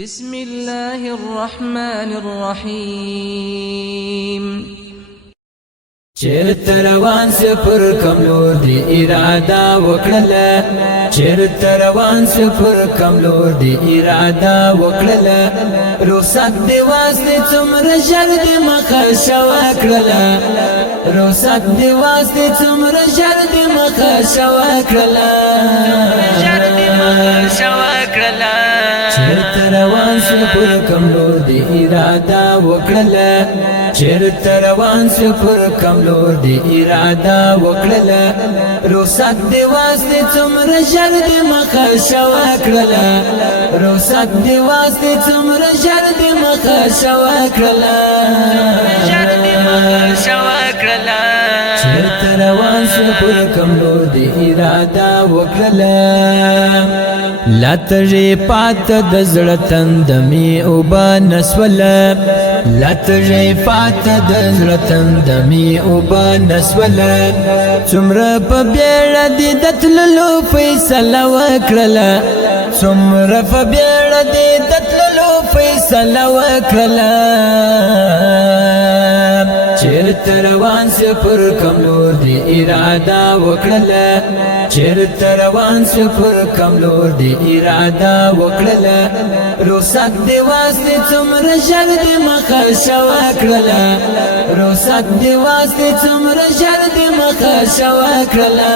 بسم الله الرحمن الرحيم چرته روان سفر کم لور دی اراده وکړله چرته روان سفر کم لور دی اراده وکړله رخصت دی واسطه څومره ژر دی مخه شوه کړله رخصت دی واسطه څومره ژر دی مخه شوه کړله چرته روان سفر کم لور دی اراده وکړله چرته روان سفر کم لور دی اراده وکړله رخصت دی واسطه څومره ژر دی مخه شوه کړله رخصت دی واسطه څومره ژر دی مخه شوه کړله چرته روان سفر کم لور دی اراده وکړله لا ترې پات د زړه تندمي اوبه نسوله لا ترې پات د زړه تندمي اوبه نسوله څومره په بیړه دې د تللو فیصله وکړله څومره په بیړه دې د تللو فیصله وکړله چرته روان سفر کم لور دی اراده وکړله چرته روان سفر کم لور دی اراده وکړله رخصت دی واسطه څومره ژر دی مخه شوه کړله رخصت دی واسطه څومره ژر دی مخه شوه کړله